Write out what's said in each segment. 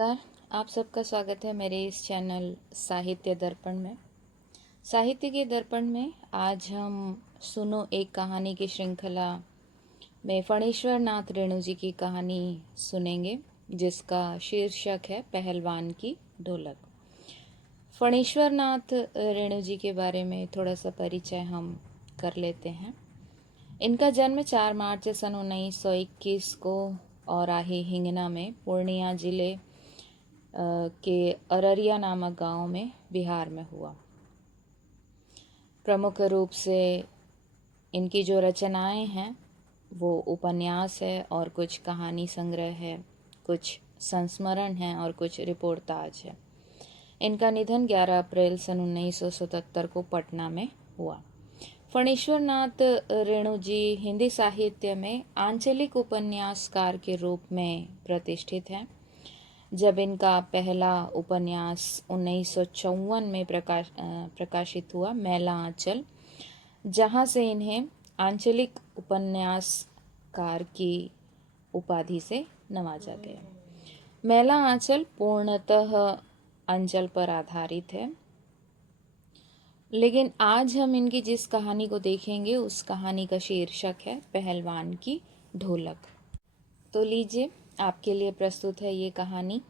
नमस्कार। आप सबका स्वागत है मेरे इस चैनल साहित्य दर्पण में। साहित्य के दर्पण में आज हम सुनो एक कहानी की श्रृंखला में फणीश्वर नाथ रेणु जी की कहानी सुनेंगे, जिसका शीर्षक है पहलवान की ढोलक। फणीश्वर नाथ रेणु जी के बारे में थोड़ा सा परिचय हम कर लेते हैं। इनका जन्म 4 मार्च सन 1921 को औराही हिंगना में पूर्णिया जिले के अररिया नामक गांव में बिहार में हुआ। प्रमुख रूप से इनकी जो रचनाएं हैं वो उपन्यास है और कुछ कहानी संग्रह है, कुछ संस्मरण हैं और कुछ रिपोर्टाज है। इनका निधन 11 अप्रैल सन 1977 को पटना में हुआ। फणीश्वर नाथ रेणु जी हिंदी साहित्य में आंचलिक उपन्यासकार के रूप में प्रतिष्ठित हैं। जब इनका पहला उपन्यास 1954 में प्रकाशित हुआ, मैला आंचल, जहां से इन्हें आंचलिक उपन्यासकार की उपाधि से नवाजा गया। मैला आंचल पूर्णतः अंचल पर आधारित है, लेकिन आज हम इनकी जिस कहानी को देखेंगे उस कहानी का शीर्षक है पहलवान की ढोलक। तो लीजिए, आपके लिए प्रस्तुत है ये कहानी।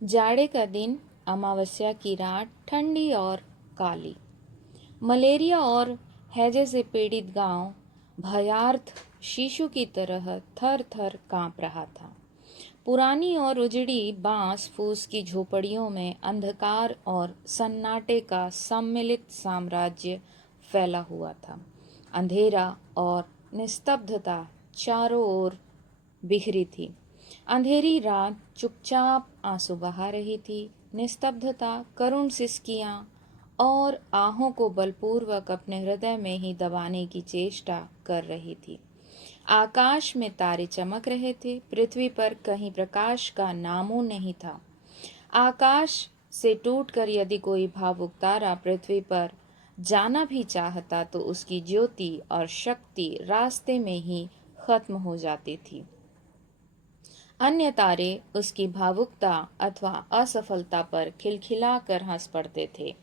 जाड़े का दिन, अमावस्या की रात, ठंडी और काली। मलेरिया और हैजे से पीड़ित गांव भयार्थ शिशु की तरह थर थर कांप रहा था। पुरानी और उजड़ी बांस फूस की झोपड़ियों में अंधकार और सन्नाटे का सम्मिलित साम्राज्य फैला हुआ था। अंधेरा और निस्तब्धता चारों ओर बिखरी थी। अंधेरी रात चुपचाप आंसू बहा रही थी। निस्तब्धता करुण सिसकियां और आहों को बलपूर्वक अपने हृदय में ही दबाने की चेष्टा कर रही थी। आकाश में तारे चमक रहे थे। पृथ्वी पर कहीं प्रकाश का नामो नहीं था। आकाश से टूटकर यदि कोई भावुक तारा पृथ्वी पर जाना भी चाहता तो उसकी ज्योति और शक्ति रास्ते में ही खत्म हो जाती थी। अन्य तारे उसकी भावुकता अथवा असफलता पर खिलखिलाकर हंस पड़ते थे।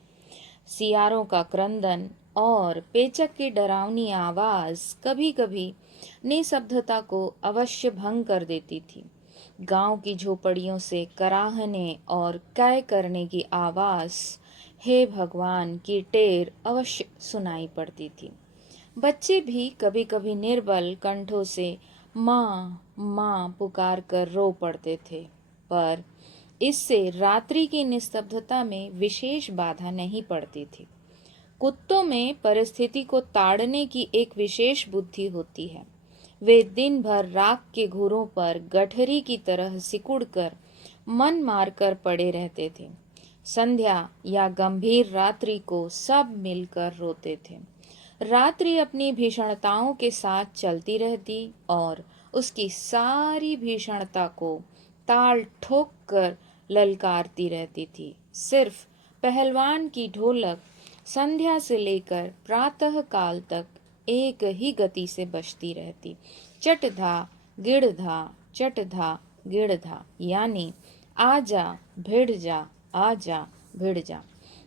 सियारों का क्रंदन और पेचक की डरावनी आवाज कभी कभी निस्तब्धता को अवश्य भंग कर देती थी। गांव की झोपड़ियों से कराहने और कै करने की आवाज, हे भगवान, की टेर अवश्य सुनाई पड़ती थी। बच्चे भी कभी कभी निर्बल कंठों से माँ माँ पुकार कर रो पड़ते थे, पर इससे रात्रि की निस्तब्धता में विशेष बाधा नहीं पड़ती थी। कुत्तों में परिस्थिति को ताड़ने की एक विशेष बुद्धि होती है। वे दिन भर राख के घूरों पर गठरी की तरह सिकुड़कर मन मारकर पड़े रहते थे। संध्या या गंभीर रात्रि को सब मिलकर रोते थे। रात्रि अपनी भीषणताओं के साथ चलती रहती और उसकी सारी भीषणता को ताल ठोक कर ललकारती रहती थी। सिर्फ पहलवान की ढोलक संध्या से लेकर प्रातः काल तक एक ही गति से बजती रहती। चटधा गिड़धा, चटधा गिड़धा, यानी आजा भिड़ जा, आजा भिड़ जा।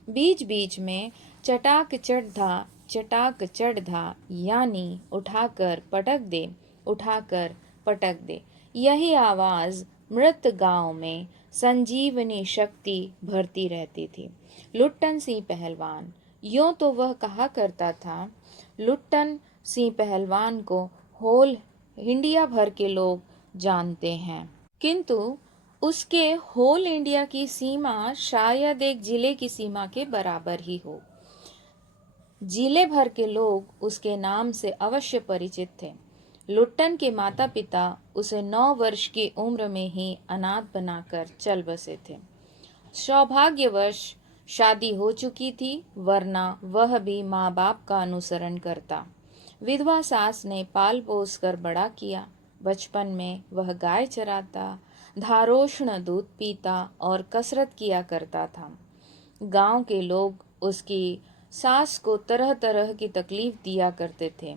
बीच बीच में चटाक चढ़धा, चटाक चढ़धा, यानी उठाकर पटक दे, उठाकर पटक दे। यही आवाज मृत गांव में संजीवनी शक्ति भरती रहती थी। लुट्टन सिंह पहलवान, यूं तो वह कहा करता था, लुट्टन सिंह पहलवान को होल इंडिया भर के लोग जानते हैं, किंतु उसके होल इंडिया की सीमा शायद एक जिले की सीमा के बराबर ही हो। जिले भर के लोग उसके नाम से अवश्य परिचित थे। लुट्टन के माता पिता उसे 9 वर्ष की उम्र में ही अनाथ बनाकर चल बसे थे। सौभाग्यवश शादी हो चुकी थी, वरना वह भी माँ बाप का अनुसरण करता। विधवा सास ने पाल पोस कर बड़ा किया। बचपन में वह गाय चराता, धारोष्ण दूध पीता और कसरत किया करता था। गांव के लोग उसकी सास को तरह तरह की तकलीफ दिया करते थे।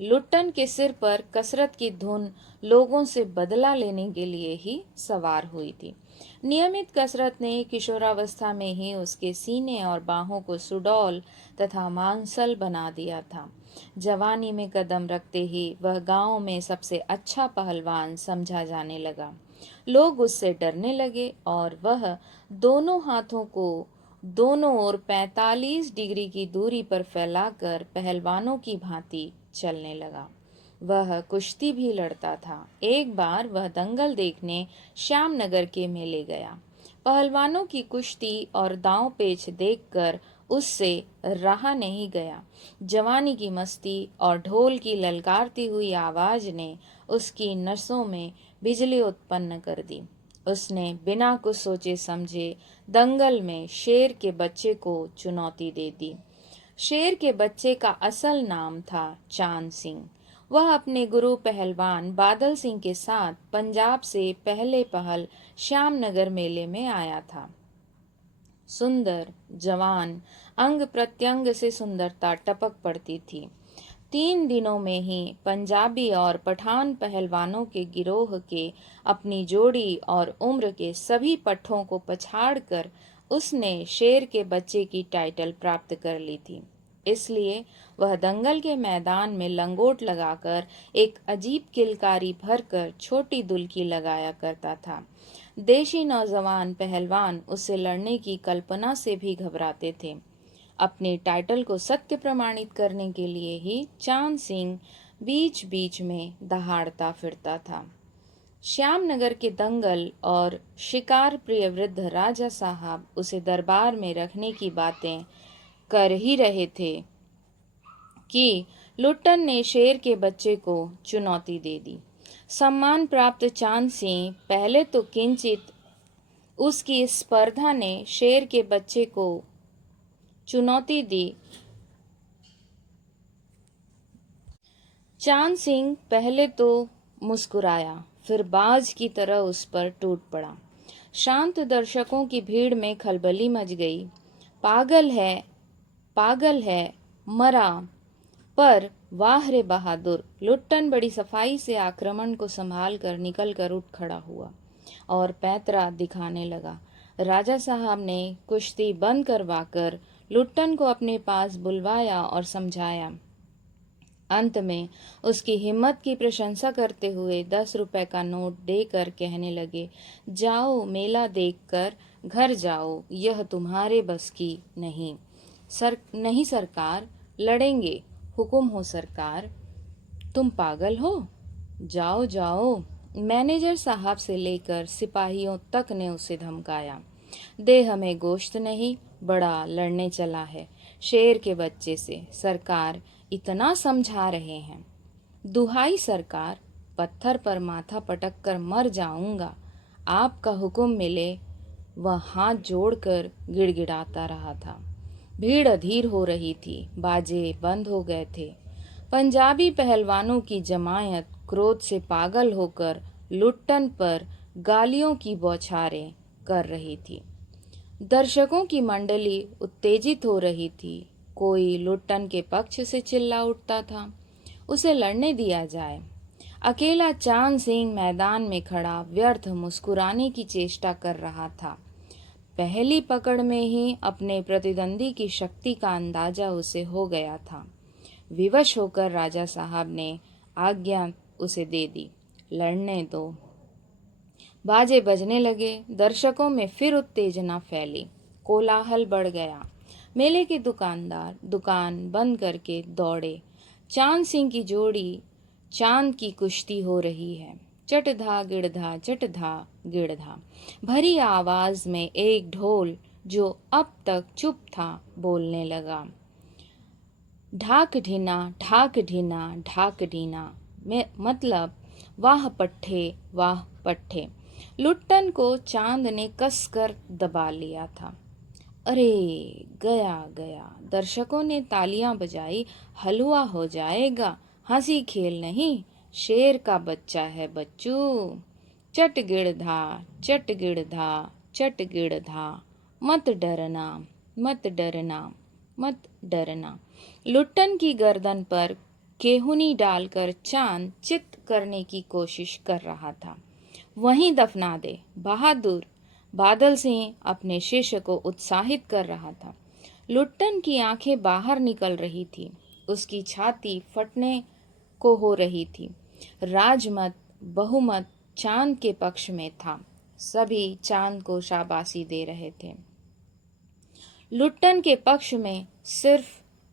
लुट्टन के सिर पर कसरत की धुन लोगों से बदला लेने के लिए ही सवार हुई थी। नियमित कसरत ने किशोरावस्था में ही उसके सीने और बाहों को सुडौल तथा मांसल बना दिया था। जवानी में कदम रखते ही वह गांव में सबसे अच्छा पहलवान समझा जाने लगा। लोग उससे डरने लगे और वह दोनों हाथों को दोनों ओर 45 डिग्री की दूरी पर फैलाकर पहलवानों की भांति चलने लगा। वह कुश्ती भी लड़ता था। एक बार वह दंगल देखने श्यामनगर के मेले गया। पहलवानों की कुश्ती और दांव पेच देखकर उससे रहा नहीं गया। जवानी की मस्ती और ढोल की ललकारती हुई आवाज ने उसकी नसों में बिजली उत्पन्न कर दी। उसने बिना कुछ सोचे समझे दंगल में शेर के बच्चे को चुनौती दे दी। शेर के बच्चे का असल नाम था चांद सिंह। वह अपने गुरु पहलवान बादल सिंह के साथ पंजाब से पहले पहल श्यामनगर मेले में आया था। सुंदर, जवान, अंग प्रत्यंग से सुंदरता टपक पड़ती थी। 3 दिनों में ही पंजाबी और पठान पहलवानों के गिरोह के अपनी जोड़ी और उम्र के सभी पट्ठों को पछाड़कर उसने शेर के बच्चे की टाइटल प्राप्त कर ली थी। इसलिए वह दंगल के मैदान में लंगोट लगाकर एक अजीब किलकारी भरकर छोटी दुल्की लगाया करता था। देशी नौजवान पहलवान उससे लड़ने की कल्पना से भी घबराते थे। अपने टाइटल को सत्य प्रमाणित करने के लिए ही चांद सिंह बीच बीच में दहाड़ता फिरता था। श्यामनगर के दंगल और शिकार प्रिय वृद्ध राजा साहब उसे दरबार में रखने की बातें कर ही रहे थे कि लुट्टन ने शेर के बच्चे को चुनौती दे दी। सम्मान प्राप्त चांद सिंह पहले तो किंचित उसकी स्पर्धा ने शेर के बच्चे को चुनौती दी। चांद सिंह पहले तो मुस्कुराया, फिर बाज की तरह उस पर टूट पड़ा। शांत दर्शकों की भीड़ में खलबली मच गई। पागल है, मरा। पर वाह रे बहादुर! लुट्टन बड़ी सफाई से आक्रमण को संभाल कर निकल कर उठ खड़ा हुआ और पैंतरा दिखाने लगा। राजा साहब ने कुश्ती बंद करवाकर लुट्टन को अपने पास बुलवाया और समझाया। अंत में उसकी हिम्मत की प्रशंसा करते हुए 10 रुपए का नोट देकर कहने लगे, जाओ मेला देखकर घर जाओ, यह तुम्हारे बस की नहीं। नहीं सरकार, लड़ेंगे, हुकुम हो सरकार। तुम पागल हो? जाओ जाओ। मैनेजर साहब से लेकर सिपाहियों तक ने उसे धमकाया। दे हमें गोश्त नहीं, बड़ा लड़ने चला है शेर के बच्चे से, सरकार इतना समझा रहे हैं। दुहाई सरकार, पत्थर पर माथा पटक कर मर जाऊंगा, आपका हुक्म मिले। वह हाथ जोड़कर गिड़गिड़ाता रहा था। भीड़ अधीर हो रही थी, बाजे बंद हो गए थे। पंजाबी पहलवानों की जमायत क्रोध से पागल होकर लुट्टन पर गालियों की बौछारें कर रही थी। दर्शकों की मंडली उत्तेजित हो रही थी। कोई लुट्टन के पक्ष से चिल्ला उठता था, उसे लड़ने दिया जाए। अकेला चांद सिंह मैदान में खड़ा व्यर्थ मुस्कुराने की चेष्टा कर रहा था। पहली पकड़ में ही अपने प्रतिद्वंदी की शक्ति का अंदाजा उसे हो गया था। विवश होकर राजा साहब ने आज्ञा उसे दे दी, लड़ने दो। बाजे बजने लगे। दर्शकों में फिर उत्तेजना फैली, कोलाहल बढ़ गया। मेले के दुकानदार दुकान बंद करके दौड़े। चांद सिंह की जोड़ी चांद की कुश्ती हो रही है। चटधा गिड़धा, चटधा गिड़धा। भरी आवाज में एक ढोल जो अब तक चुप था बोलने लगा, ढाक ढीना, ढाक ढीना, ढाक ढीना। मतलब वाह पट्ठे, वाह पट्ठे। लुट्टन को चांद ने कसकर दबा लिया था। अरे गया गया। दर्शकों ने तालियां बजाई। हलवा हो जाएगा, हंसी खेल नहीं, शेर का बच्चा है बच्चू। चट गिड़धा, चट गिड़धा, चट गिड़धा। मत डरना, मत डरना, मत डरना। लुट्टन की गर्दन पर केहुनी डालकर चांद चित करने की कोशिश कर रहा था। वहीं दफना दे बहादुर, बादल सिंह अपने शिष्य को उत्साहित कर रहा था। लुट्टन की आंखें बाहर निकल रही थी, उसकी छाती फटने को हो रही थी। राजमत बहुमत चांद के पक्ष में था, सभी चांद को शाबाशी दे रहे थे। लुट्टन के पक्ष में सिर्फ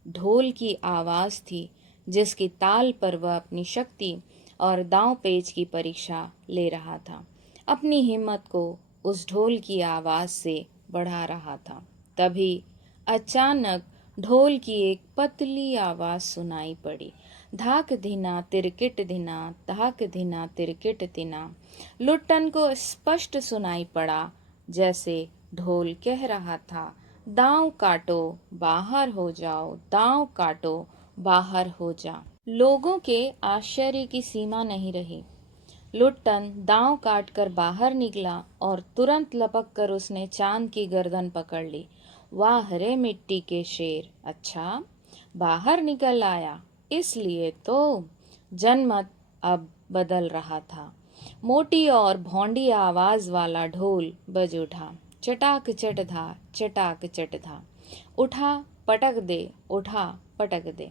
ढोल की आवाज थी, जिसकी ताल पर वह अपनी शक्ति और दांव पेच की परीक्षा ले रहा था। अपनी हिम्मत को उस ढोल की आवाज से बढ़ा रहा था। तभी अचानक ढोल की एक पतली आवाज सुनाई पड़ी, धाक धिना तिरकिट धिना, धाक धिना तिरकिट धिना। लुट्टन को स्पष्ट सुनाई पड़ा, जैसे ढोल कह रहा था, दांव काटो बाहर हो जाओ, दांव काटो बाहर हो जा। लोगों के आश्चर्य की सीमा नहीं रही। लुट्टन दांव काटकर बाहर निकला और तुरंत लपक कर उसने चांद की गर्दन पकड़ ली। वाह रे मिट्टी के शेर, अच्छा बाहर निकल आया। इसलिए तो जनमत अब बदल रहा था। मोटी और भौंडी आवाज वाला ढोल बज उठा। चटाक चटधा, चटाक चटधा। उठा पटक दे, उठा पटक दे।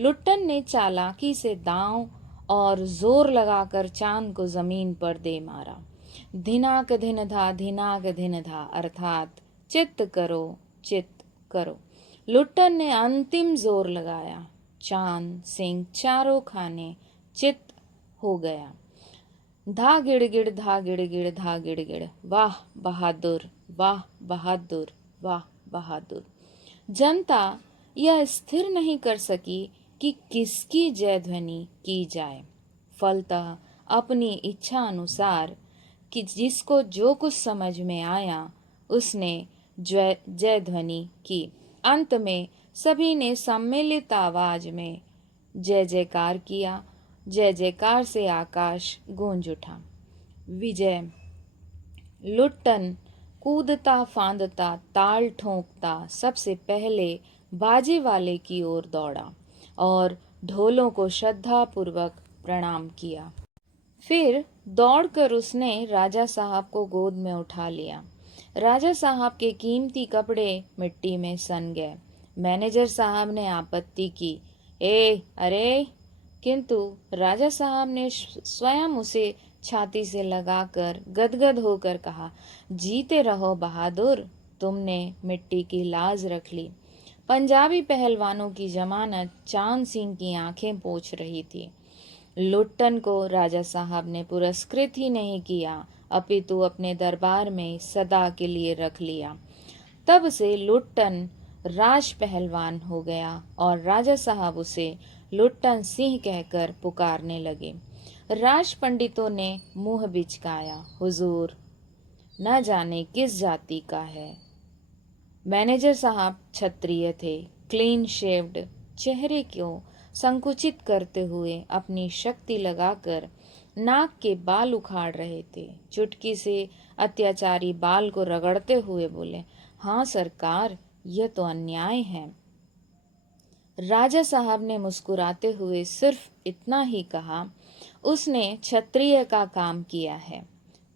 लुट्टन ने चालाकी से दांव और जोर लगाकर चांद को जमीन पर दे मारा। धिनाक धिनधा, धिनाक धिनधा, अर्थात चित्त करो, चित्त करो। लुट्टन ने अंतिम जोर लगाया। चांद सिंह चारों खाने चित्त हो गया। धा गिड़गिड़, धा गिड़गिड़, धा गिड़गिड़। वाह बहादुर, वाह बहादुर, वाह बहादुर। जनता यह स्थिर नहीं कर सकी कि किसकी जय ध्वनि की जाए। फलतः अपनी इच्छा अनुसार कि जिसको जो कुछ समझ में आया उसने जय ध्वनि की। अंत में सभी ने सम्मिलित आवाज में जय जयकार किया। जय जयकार से आकाश गूंज उठा। विजय। लुट्टन कूदता फांदता ताल ठोंकता सबसे पहले बाजे वाले की ओर दौड़ा और ढोलों को श्रद्धापूर्वक प्रणाम किया। फिर दौड़कर उसने राजा साहब को गोद में उठा लिया। राजा साहब के कीमती कपड़े मिट्टी में सन गए। मैनेजर साहब ने आपत्ति की, अरे, किंतु राजा साहब ने स्वयं उसे छाती से लगाकर गदगद होकर कहा, जीते रहो बहादुर, तुमने मिट्टी की लाज रख ली। पंजाबी पहलवानों की जमानत चांद सिंह की आंखें पोंछ रही थी। लुट्टन को राजा साहब ने पुरस्कृत ही नहीं किया, अपितु अपने दरबार में सदा के लिए रख लिया। तब से लुट्टन राज पहलवान हो गया और राजा साहब उसे लुट्टन सिंह कहकर पुकारने लगे। राज पंडितों ने मुंह बिचकाया, हुजूर न जाने किस जाति का है। मैनेजर साहब क्षत्रिय थे। क्लीन शेव्ड चेहरे को संकुचित करते हुए अपनी शक्ति लगाकर नाक के बाल उखाड़ रहे थे। चुटकी से अत्याचारी बाल को रगड़ते हुए बोले, हाँ सरकार, यह तो अन्याय है। राजा साहब ने मुस्कुराते हुए सिर्फ इतना ही कहा, उसने क्षत्रिय का काम किया है।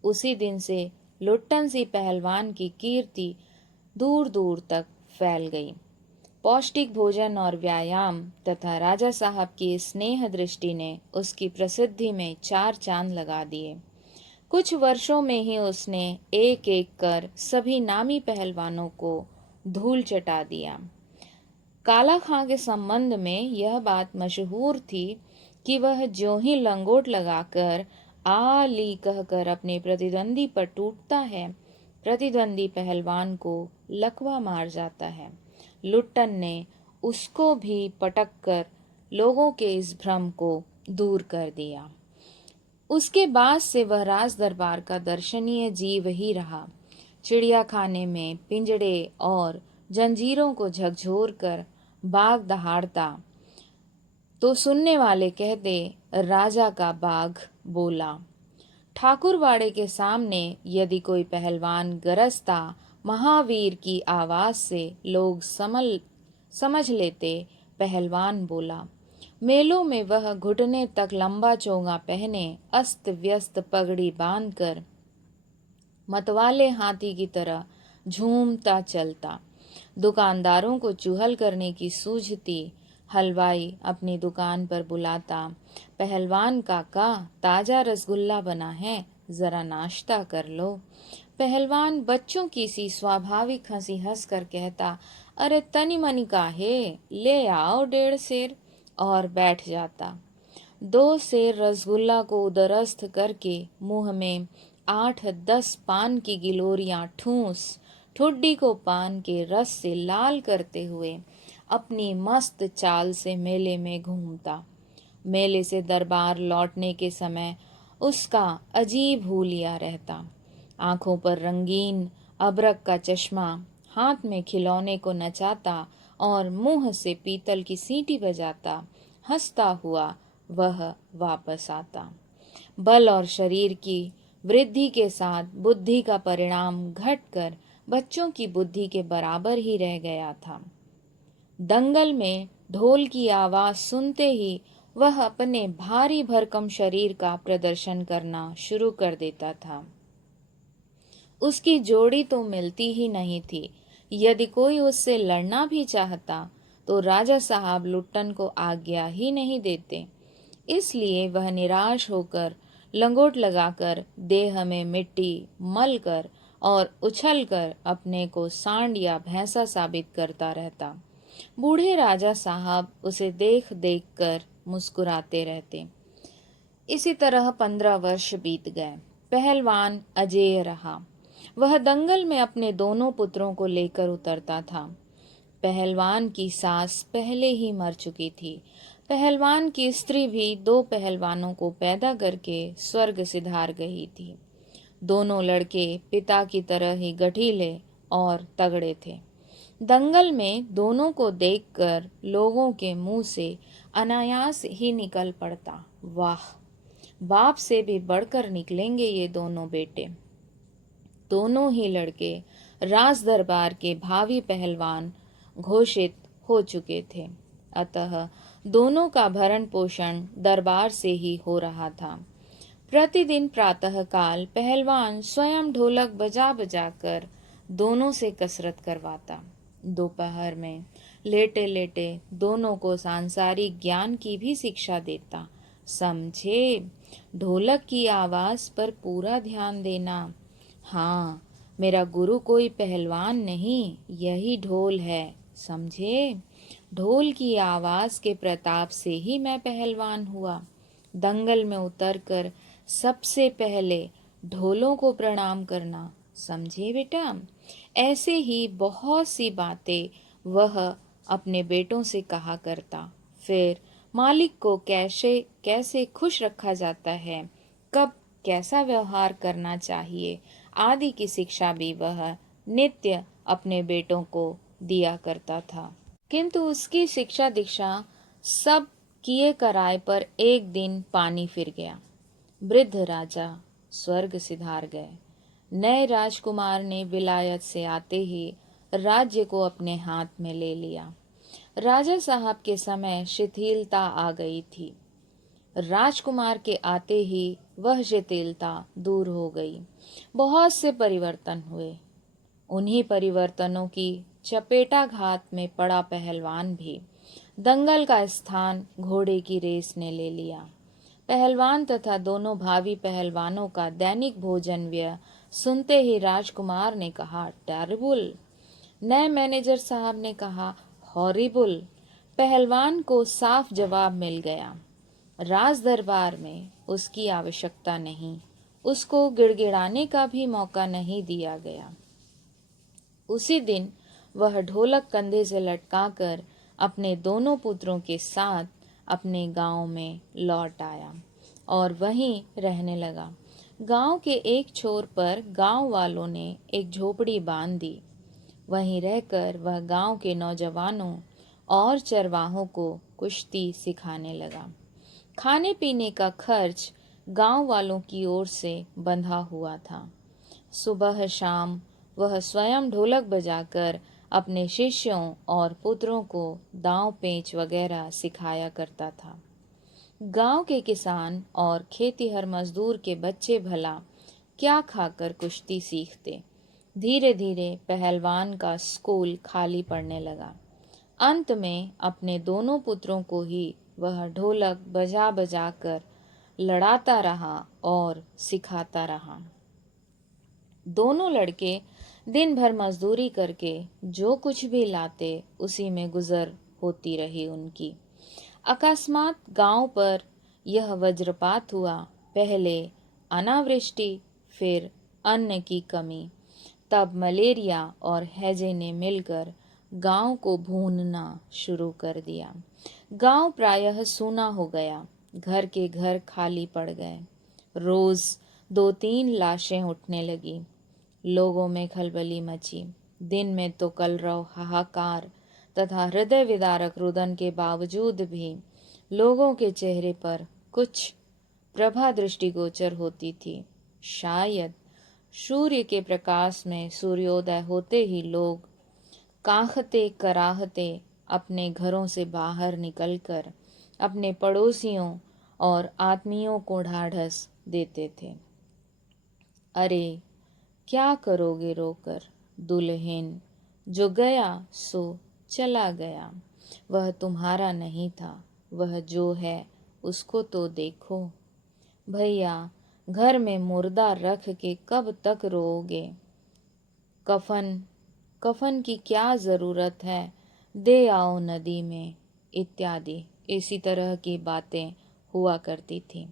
उसी दिन से लुट्टन सिंह पहलवान की कीर्ति दूर दूर तक फैल गई। पौष्टिक भोजन और व्यायाम तथा राजा साहब की स्नेह दृष्टि ने उसकी प्रसिद्धि में 4 चांद लगा दिए। कुछ वर्षों में ही उसने एक एक कर सभी नामी पहलवानों को धूल चटा दिया। काला खां के संबंध में यह बात मशहूर थी कि वह ज्यों ही लंगोट लगाकर आ ली कहकर अपने प्रतिद्वंदी पर टूटता है, प्रतिद्वंदी पहलवान को लकवा मार जाता है। लुट्टन ने उसको भी पटक कर लोगों के इस भ्रम को दूर कर दिया। उसके बाद से वह राज दरबार का दर्शनीय जीव ही रहा। चिड़िया खाने में पिंजड़े और जंजीरों को झकझोर कर बाघ दहाड़ता तो सुनने वाले कहते, राजा का बाघ बोला। ठाकुरवाड़े के सामने यदि कोई पहलवान गरजता, महावीर की आवाज से लोग समझ लेते पहलवान बोला। मेलों में वह घुटने तक लंबा चोगा पहने अस्त व्यस्त पगड़ी बांधकर मतवाले हाथी की तरह झूमता चलता। दुकानदारों को चुहल करने की सूझती। हलवाई अपनी दुकान पर बुलाता, पहलवान काका ताजा रसगुल्ला बना है, जरा नाश्ता कर लो। पहलवान बच्चों की सी स्वाभाविक हंसी हंस कर कहता, अरे तनी मनी का है, ले आओ 1.5 सेर, और बैठ जाता। 2 सेर रसगुल्ला को उदरस्थ करके मुंह में 8-10 पान की गिलोरियां ठूस ठुड्डी को पान के रस से लाल करते हुए अपनी मस्त चाल से मेले में घूमता। मेले से दरबार लौटने के समय उसका अजीब हुलिया रहता। आंखों पर रंगीन अबरक का चश्मा, हाथ में खिलौने को नचाता और मुंह से पीतल की सीटी बजाता हंसता हुआ वह वापस आता। बल और शरीर की वृद्धि के साथ बुद्धि का परिणाम घटकर बच्चों की बुद्धि के बराबर ही रह गया था। दंगल में ढोल की आवाज सुनते ही वह अपने भारी भरकम शरीर का प्रदर्शन करना शुरू कर देता था। उसकी जोड़ी तो मिलती ही नहीं थी। यदि कोई उससे लड़ना भी चाहता तो राजा साहब लुट्टन को आज्ञा ही नहीं देते। इसलिए वह निराश होकर लंगोट लगाकर देह में मिट्टी मल कर और उछल कर अपने को सांड या भैंसा साबित करता रहता। बूढ़े राजा साहब उसे देख देख कर मुस्कुराते रहते। इसी तरह 15 वर्ष बीत गए। पहलवान अजेय रहा। वह दंगल में अपने दोनों पुत्रों को लेकर उतरता था। पहलवान की सास पहले ही मर चुकी थी। पहलवान की स्त्री भी 2 पहलवानों को पैदा करके स्वर्ग सिधार गई थी। दोनों लड़के पिता की तरह ही गठीले और तगड़े थे। दंगल में दोनों को देखकर लोगों के मुंह से अनायास ही निकल पड़ता, वाह, बाप से भी बढ़कर निकलेंगे ये दोनों बेटे। दोनों ही लड़के राज दरबार के भावी पहलवान घोषित हो चुके थे। अतः दोनों का भरण पोषण दरबार से ही हो रहा था। प्रतिदिन प्रातःकाल पहलवान स्वयं ढोलक बजा बजा कर दोनों से कसरत करवाता। दोपहर में लेटे लेटे दोनों को सांसारिक ज्ञान की भी शिक्षा देता। समझे, ढोलक की आवाज पर पूरा ध्यान देना। हाँ, मेरा गुरु कोई पहलवान नहीं, यही ढोल है, समझे। ढोल की आवाज के प्रताप से ही मैं पहलवान हुआ। दंगल में उतरकर सबसे पहले ढोलों को प्रणाम करना, समझे बेटा। ऐसे ही बहुत सी बातें वह अपने बेटों से कहा करता। फिर मालिक को कैसे कैसे खुश रखा जाता है, कब कैसा व्यवहार करना चाहिए आदि की शिक्षा भी वह नित्य अपने बेटों को दिया करता था। किंतु उसकी शिक्षा दीक्षा सब किए कराए पर एक दिन पानी फिर गया। वृद्ध राजा स्वर्ग सिधार गए। नए राजकुमार ने विलायत से आते ही राज्य को अपने हाथ में ले लिया। राजा साहब के समय शिथिलता आ गई थी। राजकुमार के आते ही वह शिथिलता दूर हो गई। बहुत से परिवर्तन हुए। उन्हीं परिवर्तनों की चपेटाघात में पड़ा पहलवान भी। दंगल का स्थान घोड़े की रेस ने ले लिया। पहलवान तथा दोनों भावी पहलवानों का दैनिक भोजन व्यय सुनते ही राजकुमार ने कहा, टेरिबल। नए मैनेजर साहब ने कहा, हॉरिबल। पहलवान को साफ जवाब मिल गया। राज दरबार में उसकी आवश्यकता नहीं, उसको गिड़गिड़ाने का भी मौका नहीं दिया गया। उसी दिन वह ढोलक कंधे से लटकाकर अपने दोनों पुत्रों के साथ अपने गांव में लौट आया और वहीं रहने लगा। गांव के एक छोर पर गांव वालों ने एक झोपड़ी बांध दी। वहीं रहकर वह गांव के नौजवानों और चरवाहों को कुश्ती सिखाने लगा। खाने पीने का खर्च गांव वालों की ओर से बंधा हुआ था। सुबह शाम वह स्वयं ढोलक बजाकर अपने शिष्यों और पुत्रों को दांव पेंच वगैरह सिखाया करता था। गांव के किसान और खेतीहर मजदूर के बच्चे भला क्या खाकर कुश्ती सीखते। धीरे धीरे पहलवान का स्कूल खाली पड़ने लगा। अंत में अपने दोनों पुत्रों को ही वह ढोलक बजा बजा कर लड़ाता रहा और सिखाता रहा। दोनों लड़के दिन भर मजदूरी करके जो कुछ भी लाते उसी में गुजर होती रही उनकी। अकस्मात गांव पर यह वज्रपात हुआ। पहले अनावृष्टि, फिर अन्न की कमी। तब मलेरिया और हैजे ने मिलकर गांव को भूनना शुरू कर दिया। गांव प्रायः सूना हो गया। घर के घर खाली पड़ गए। रोज 2-3 लाशें उठने लगी। लोगों में खलबली मची। दिन में तो कलरव, हाहाकार तथा हृदय विदारक रुदन के बावजूद भी लोगों के चेहरे पर कुछ प्रभा दृष्टिगोचर होती थी। शायद सूर्य के प्रकाश में सूर्योदय होते ही लोग काहते कराहते अपने घरों से बाहर निकलकर अपने पड़ोसियों और आत्मियों को ढाढ़स देते थे। अरे क्या करोगे रोकर दुल्हन, जो गया सो चला गया। वह तुम्हारा नहीं था, वह जो है उसको तो देखो। भैया, घर में मुर्दा रख के कब तक रोओगे। कफन कफन की क्या ज़रूरत है, दे आओ नदी में, इत्यादि इसी तरह की बातें हुआ करती थीं।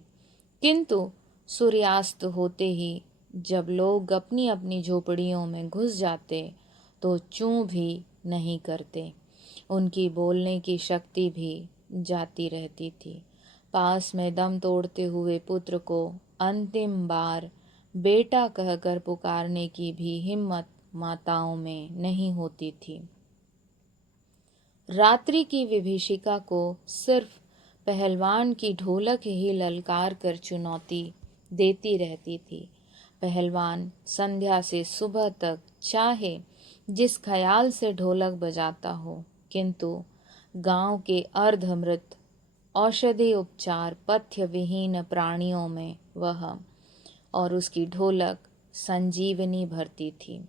किंतु सूर्यास्त होते ही जब लोग अपनी अपनी झोपड़ियों में घुस जाते तो चूं भी नहीं करते। उनकी बोलने की शक्ति भी जाती रहती थी। पास में दम तोड़ते हुए पुत्र को अंतिम बार बेटा कहकर पुकारने की भी हिम्मत माताओं में नहीं होती थी। रात्रि की विभीषिका को सिर्फ पहलवान की ढोलक ही ललकार कर चुनौती देती रहती थी। पहलवान संध्या से सुबह तक चाहे जिस ख्याल से ढोलक बजाता हो, किंतु गांव के अर्धमृत औषधि उपचार पथ्य विहीन प्राणियों में वह और उसकी ढोलक संजीवनी भरती थी।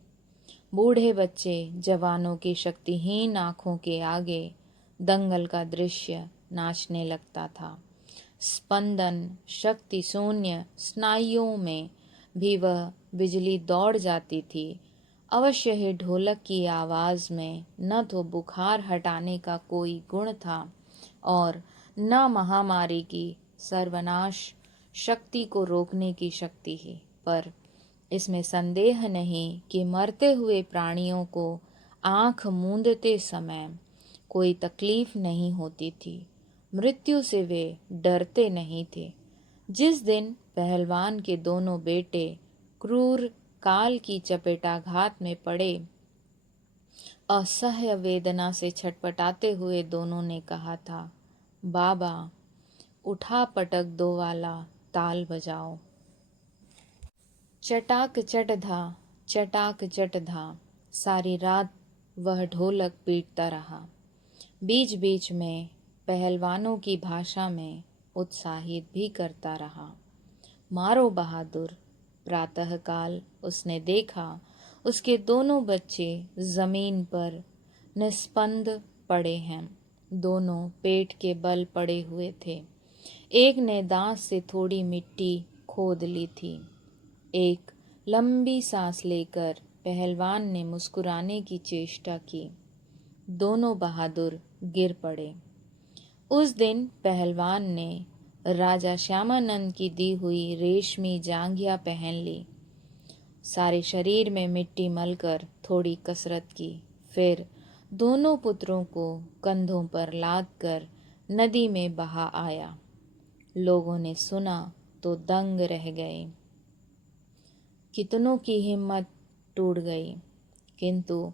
बूढ़े बच्चे जवानों की शक्तिहीन आंखों के आगे दंगल का दृश्य नाचने लगता था। स्पंदन शक्ति शून्य स्नायुओं में भी वह बिजली दौड़ जाती थी। अवश्य ही ढोलक की आवाज़ में न तो बुखार हटाने का कोई गुण था और न महामारी की सर्वनाश शक्ति को रोकने की शक्ति ही। पर इसमें संदेह नहीं कि मरते हुए प्राणियों को आँख मूंदते समय कोई तकलीफ नहीं होती थी। मृत्यु से वे डरते नहीं थे। जिस दिन पहलवान के दोनों बेटे क्रूर काल की चपेटाघात में पड़े, असह्य वेदना से छटपटाते हुए दोनों ने कहा था, बाबा उठा पटक दो वाला ताल बजाओ। चटाक चट धा सारी रात वह ढोलक पीटता रहा। बीच बीच में पहलवानों की भाषा में उत्साहित भी करता रहा। मारो बहादुर। प्रातःकाल उसने देखा उसके दोनों बच्चे जमीन पर निस्पंद पड़े हैं। दोनों पेट के बल पड़े हुए थे। एक ने दांत से थोड़ी मिट्टी खोद ली थी। एक लंबी सांस लेकर पहलवान ने मुस्कुराने की चेष्टा की। दोनों बहादुर गिर पड़े। उस दिन पहलवान ने राजा श्यामानंद की दी हुई रेशमी जांघिया पहन ली। सारे शरीर में मिट्टी मलकर थोड़ी कसरत की। फिर दोनों पुत्रों को कंधों पर लाद कर नदी में बहा आया। लोगों ने सुना तो दंग रह गए। कितनों की हिम्मत टूट गई। किंतु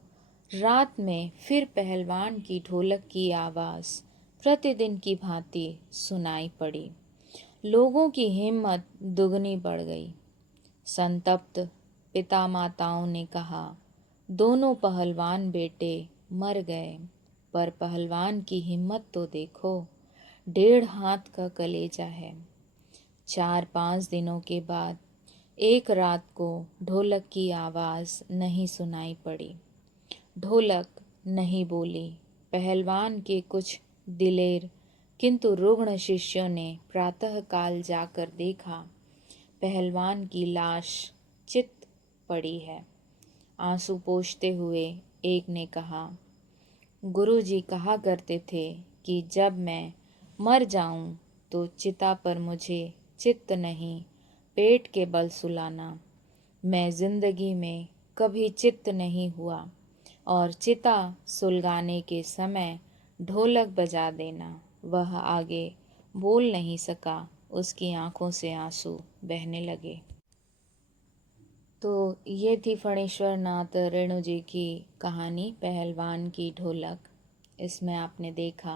रात में फिर पहलवान की ढोलक की आवाज़ प्रतिदिन की भांति सुनाई पड़ी। लोगों की हिम्मत दुगनी बढ़ गई। संतप्त पिता माताओं ने कहा, दोनों पहलवान बेटे मर गए, पर पहलवान की हिम्मत तो देखो, 1.5 हाथ का कलेजा है। 4-5 दिनों के बाद एक रात को ढोलक की आवाज़ नहीं सुनाई पड़ी। ढोलक नहीं बोली। पहलवान के कुछ दिलेर किंतु रुग्ण शिष्यों ने प्रातःकाल जाकर देखा, पहलवान की लाश चित पड़ी है। आंसू पोंछते हुए एक ने कहा, गुरुजी कहा करते थे कि जब मैं मर जाऊं तो चिता पर मुझे चित्त नहीं, पेट के बल सुलाना। मैं जिंदगी में कभी चित्त नहीं हुआ, और चिता सुलगाने के समय ढोलक बजा देना। वह आगे बोल नहीं सका, उसकी आंखों से आंसू बहने लगे। तो ये थी फणीश्वर नाथ रेणु जी की कहानी पहलवान की ढोलक। इसमें आपने देखा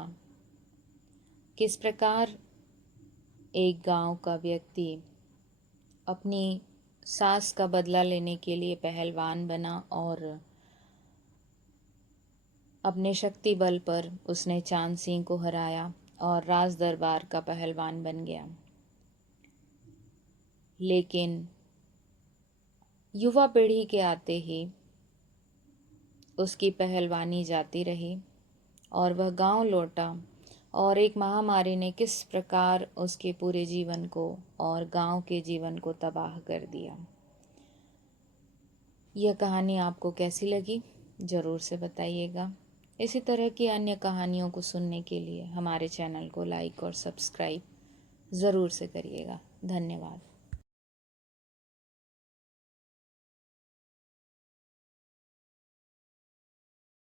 किस प्रकार एक गांव का व्यक्ति अपनी सास का बदला लेने के लिए पहलवान बना और अपने शक्ति बल पर उसने चांद सिंह को हराया और राज दरबार का पहलवान बन गया। लेकिन युवा पीढ़ी के आते ही उसकी पहलवानी जाती रही और वह गांव लौटा, और एक महामारी ने किस प्रकार उसके पूरे जीवन को और गांव के जीवन को तबाह कर दिया। यह कहानी आपको कैसी लगी ज़रूर से बताइएगा। इसी तरह की अन्य कहानियों को सुनने के लिए हमारे चैनल को लाइक और सब्सक्राइब ज़रूर से करिएगा। धन्यवाद।